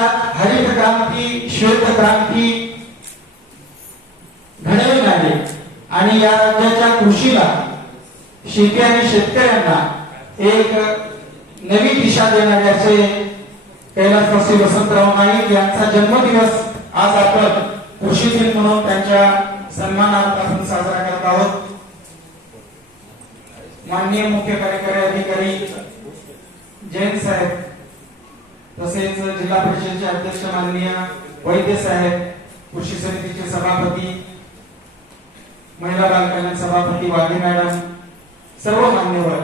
देशात हरित क्रांती श्वेत क्रांती घडवून आली आणि या राज्याच्या कृषीला शेती आणि शेतकऱ्यांना एक नवी दिशा देणारे असे कैलासवासी वसंतराव नाईक यांचा जन्मदिवस आज आपण कृषी दिन म्हणून त्यांच्या सन्मानार्थ आपण साजरा करत आहोत। माननीय मुख्य कार्यकारी अधिकारी जैन साहेब, तसेच जिल्हा परिषदेचे अध्यक्ष माननीय वैद्य साहेब, कृषी समितीचे सभापती, महिला बाल कल्याण सभापती वाघे मॅडम, सर्व मान्यवर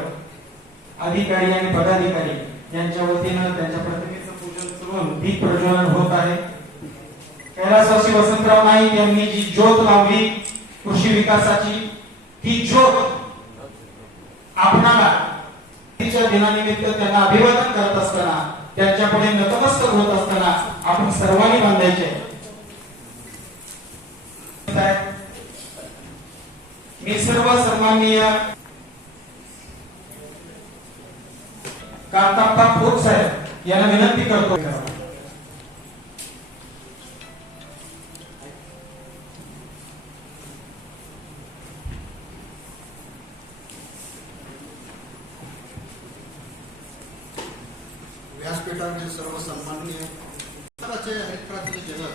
अधिकारी आणि पदाधिकारी यांच्या वतीनं त्यांच्या प्रतिमेचं पूजन करून दीप प्रज्वलन होत आहे। कैलासवासी वसंतराव नाईक यांनी जी ज्योत लावली कृषी विकासाची, ती ज्योत आपणाला तिच्या दिनानिमित्त त्यांना अभिवादन करत असताना, त्यांच्यापुढे नतमस्तक होत असताना आपण सर्वांनी बांधायचे। मी सर्व सन्माननीय कांताप्पा खोत साहेब यांना विनंती करतो व्यासपीठावरील सर्व सन्माननीय जगत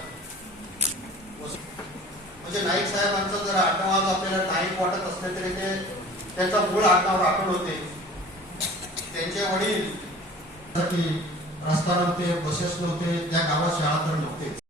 म्हणजे नाईक साहेबांचा जर आठवण आपल्याला नाईक वाटत असले तरी ते त्यांचा मूळ आडनाव राखण होते। त्यांचे वडील रस्ता नव्हते, बसेस नव्हते, त्या गावात शाळा तर नव्हते।